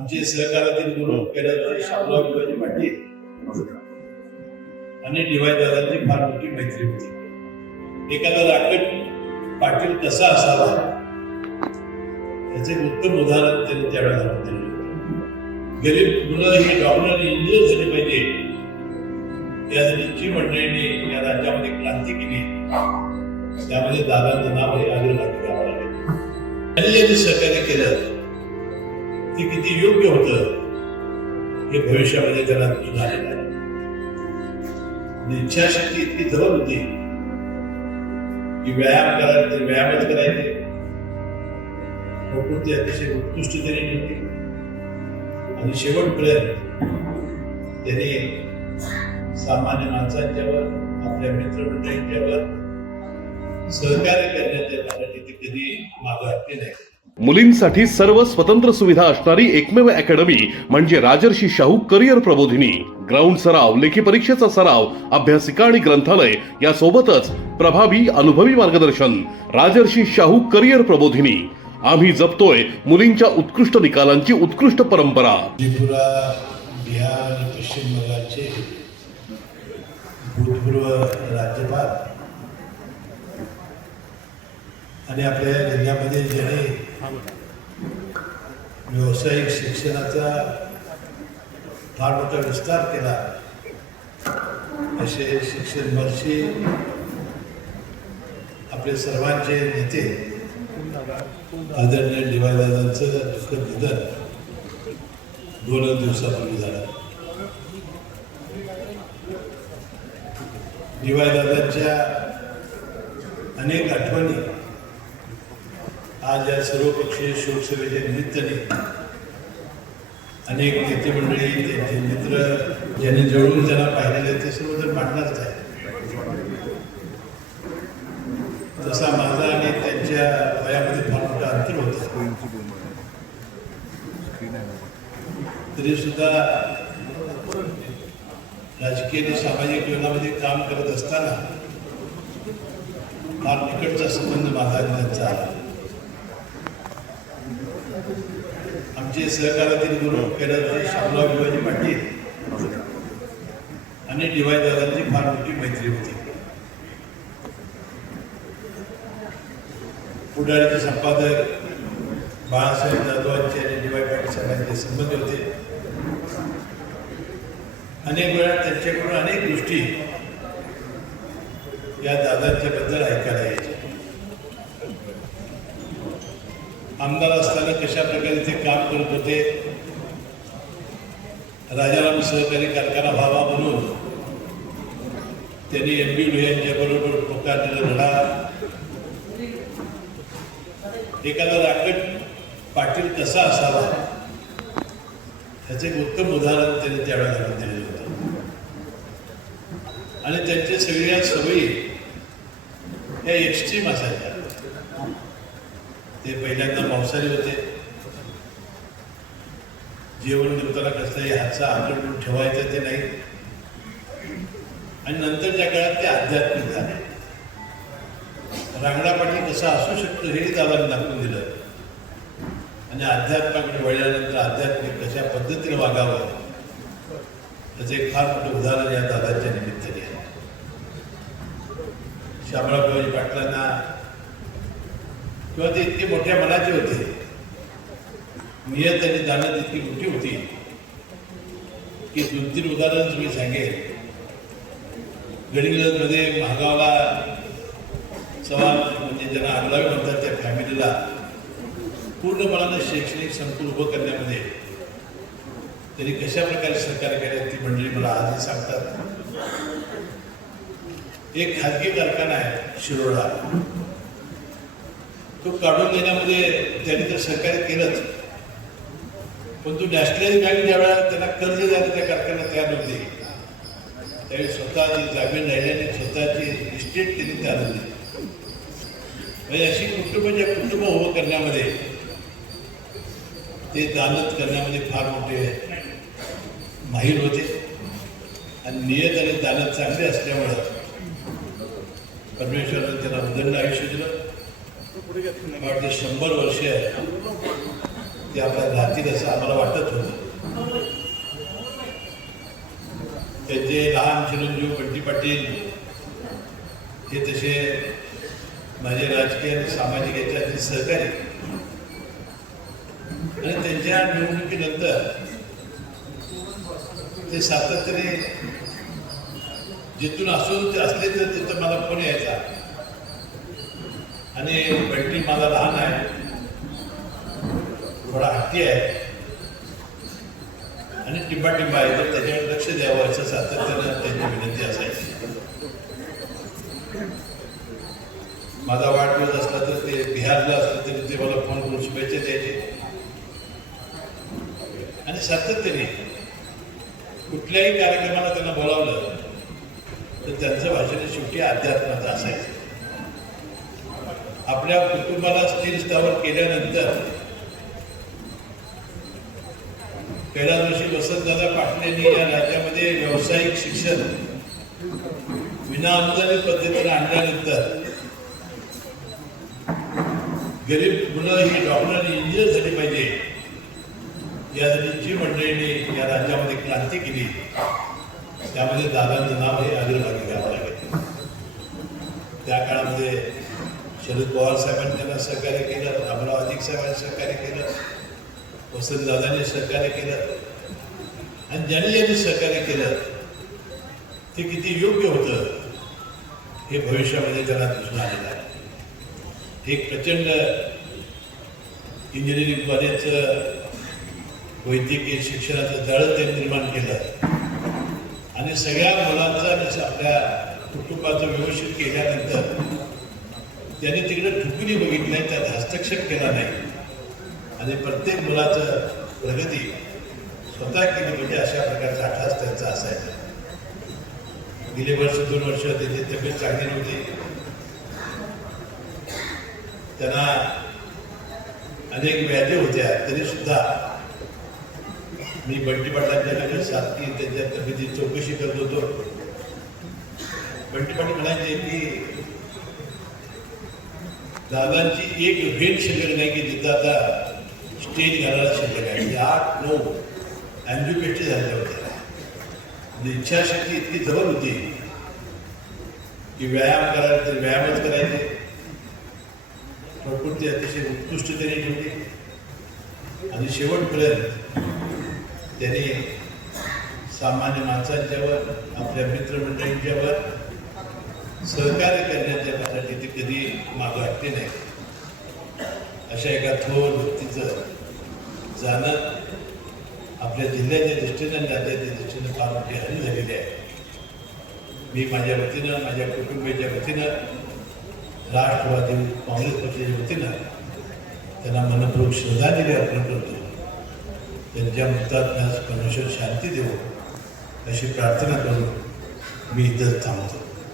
आमचे सहकारातील गुरु कैलासवासी शामराव विवाजी पाटील आणि डीवाय दादांची फार मोठी मैत्री होती. एखादा राकेट पाटील कसा असावा याचे उत्तम उदाहरण त्यांनी त्यावेळेला दिले. गरीब मुलं ही डॉक्टर इंजिनियर झाले पाहिजे यासाठी जी मंडळींनी या राज्यामध्ये क्रांती केली त्यामध्ये दादांचं नाव हे अग्रभागी गावाला लागले. त्यांनी ज्यांनी सहकार्य केलं ते किती योग्य होतं हे भविष्यामध्ये त्यांना झालेलं आहे. इच्छाशक्ती इतकी जवळ होती की व्यायाम करायला ते व्यायामच करायचे. प्रकृती अतिशय उत्कृष्ट त्यांनी ठेवली आणि शेवटपर्यंत त्यांनी सामान्य माणसांच्यावर आपल्या मित्रमंडळींच्यावर सहकार्य करण्यासाठी ते कधी मागे हटले नाही. मुलींसाठी सर्व स्वतंत्र सुविधा असणारी एकमेव अकॅडमी म्हणजे राजर्षी शाहू करिअर प्रबोधिनी. ग्राउंड सराव, लेखी परीक्षेचा सराव, अभ्यासिका आणि ग्रंथालय यासोबतच प्रभावी अनुभवी मार्गदर्शन. राजर्षी शाहू करिअर प्रबोधिनी. आम्ही जपतोय मुलींच्या उत्कृष्ट निकालांची उत्कृष्ट परंपरा. त्रिपुरा, बिहार आणि पश्चिम बंगालचे भूतपूर्व राज्यपाल आणि आपल्या जिल्ह्यामध्ये ज्याने व्यावसायिक शिक्षणाचा फार मोठा विस्तार केला असे शिक्षण वर्षी आपले सर्वांचे नेते आदरणीय डीवाय दादांचं दुःखद निधन 2 दिवसापूर्वी झालं. डीवाय दादांच्या अनेक आठवणी आज या सर्वपक्षीय शोकसभेच्या निमित्ताने अनेक नेते मंडळी, त्यांचे मित्र ज्यांनी जवळून त्यांना पाहिलेले ते सर्वजण मांडणारच आहे. तसा माझा आणि त्यांच्या वयामध्ये फार मोठं अंतर होतं तरी सुद्धा राजकीय आणि सामाजिक जीवनामध्ये काम करत असताना फार निकटचा संबंध माझा आणि त्यांचा आला. आमचे सहकारातील गुरु कैलासवासी शामराव विवाजी पाटील आणि डीवाय दादांची फार मोठी मैत्री होती. पुढारीचे संपादक बाळासाहेब जाधवांचे आणि डीवाय पाटील साहेबांचे संबंध होते. अनेक वेळा त्यांच्याकडून अनेक गोष्टी या दादांच्या बद्दल ऐकायला यायच्या. आमदार असताना कशा प्रकारे ते काम करत होते, राजाराम सहकारी कारखाना व्हावा म्हणून त्यांनी एम बी लोहियांच्या बरोबर पुकारलेला लढा. एखादा राकेट पाटील कसा असावा याचे एक उत्तम उदाहरण त्यांनी त्यावेळेला दिलेलं होतं. आणि त्यांच्या सगळ्या सवयी या एक्स्ट्रीम असायच्या. ते पहिल्यांदा मांसाहारी होते. जेवण करताना कसलाही हातचा आकडून ठेवायचं ते नाही. आणि नंतरच्या काळात ते आध्यात्मिक झाले. रांगडा पाटील कसा असू शकतो हेही दादांनी दाखवून दिलं. आणि अध्यात्माकडे वळल्यानंतर आध्यात्मिक कशा पद्धतीने वागावं त्याचं एक फार मोठं उदाहरण या दादांच्या निमित्ताने आहे. शामराव विवाजी पाटलांना किंवा ते इतके मोठ्या मनाचे होते, नियत आणि दानत इतकी मोठी होती की 2-3 उदाहरण मी सांगेन. गडिंग्लजमध्ये महागावला सवाल म्हणजे ज्यांना आगलावी म्हणतात त्या फॅमिलीला पूर्णपणानं शैक्षणिक संकुल उभं करण्यामध्ये त्यांनी कशा प्रकारे सहकार्य केले ती मंडळी मला आजही सांगतात. एक खाजगी कारखाना आहे शिरोडा, तो काढून देण्यामध्ये त्यांनी तर सहकार्य केलंच, पण तो नॅशनलाइज बँक ज्यावेळेला त्यांना कर्ज द्यायला त्या कारखान्यात तयार नव्हते त्यावेळी स्वतःची जामीन राहिल्याने स्वतःची इस्टेट त्यांनी तयार दिली. म्हणजे अशी कुटुंब उभं करण्यामध्ये ते दानत करण्यामध्ये फार मोठे माहीर होते. आणि नियत आणि दानत चांगले असल्यामुळं परमेश्वरानं त्यांना उदंड आयुष्य दिलं. वाटते 100 वर्ष ते आपल्याला राहतील असं आम्हाला वाटत होतं. त्यांचे लहान चिरंजीव बंटी पाटील हे तसे माझे राजकीय आणि सामाजिक याच्यातील सहकारी आणि त्यांच्या निवडणुकीनंतर ते सातत्याने जिथून असून ते असले तर तिथं मला फोन यायचा आणि बंटी माझा लहान आहे, थोडा हट्टी आहे आणि टिंबा आहे, तर त्याच्याकडे लक्ष द्यावं असं सातत्यानं त्यांची विनंती असायची. माझा वाढदिवस असला तर ते बिहारला असलं तरी ते मला फोन करून शुभेच्छा द्यायचे आणि सातत्याने कुठल्याही कार्यक्रमाला त्यांना बोलावलं तर त्यांचं भाषण शेवटी अध्यात्माचं असायचं. आपल्या कुटुंबाला स्थिर स्थावर केल्यानंतर पहिल्या दिवशी वसंतदादा पाटील यांनी या राज्यामध्ये व्यावसायिक शिक्षण विनाअनुदानित पद्धतीने आणल्यानंतर गरीब मुलं ही डॉक्टर आणि इंजिनियर झाली पाहिजे यासाठी जी मंडळींनी या राज्यामध्ये क्रांती केली त्यामध्ये दादांचं नाव हे अग्रभागी घ्यावं लागेल. त्या काळामध्ये शरद पवार साहेबांनी त्यांना सहकार्य केलं, रामराव अधिक साहेबांनी सहकार्य केलं, वसंतदादांनी सहकार्य केलं आणि ज्यांनी सहकार्य केलं ते किती योग्य होतं हे भविष्यामध्ये त्यांना दिसून आलेलं आहे. एक प्रचंड इंजिनिअरिंग कॉलेजचं वैद्यकीय शिक्षणाचं जाळं त्यांनी निर्माण केलं आणि सगळ्या मुलांचा आपल्या कुटुंबाचं व्यवस्थित केल्यानंतर त्यांनी तिकडे ठुकून बघितलं नाही, त्यात हस्तक्षेप केला नाही आणि प्रत्येक मुलाचं प्रगती स्वतः केली म्हणजे अशा प्रकारचा अठास त्यांचा असायचा. गेले वर्ष 2 वर्ष त्याची तब्येत चांगली नव्हती, त्यांना अनेक व्याधी होत्या, तरी सुद्धा मी बंटी पाटलांच्या सारखी त्यांच्या तब्येतीची चौकशी करत होतो. बंटी पाटील म्हणायचे की दादांची एक भेट शिल्लक नाही की तिथं आता स्टेज घालायला शिल्लक आहे. 8-9 अँजिओपेस्टी झालेल्या होत्या. इच्छाशक्ती इतकी जवळ होती की व्यायाम करायला तर व्यायामच करायचे. प्रकृती अतिशय उत्कृष्ट त्यांनी ठेवली आणि शेवटपर्यंत त्यांनी सामान्य माणसांच्यावर आपल्या मित्रमंडळींच्यावर सहकार्य करण्याच्यासाठी ते कधी मागं हटले नाही. अशा एका थोर व्यक्तीचं जाणं आपल्या जिल्ह्याच्या दृष्टीनं आणि राज्याच्या दृष्टीनं फार मोठी हानी झालेली आहे. मी माझ्या वतीनं, माझ्या कुटुंबियाच्या वतीनं, राष्ट्रवादी काँग्रेस पक्षाच्या वतीनं त्यांना मनपूर्वक श्रद्धांजली अर्पण करतो. त्यांच्या मुक्तात्म्यास परमेश्वर शांती देवो अशी प्रार्थना करून मी इथं थांबतो.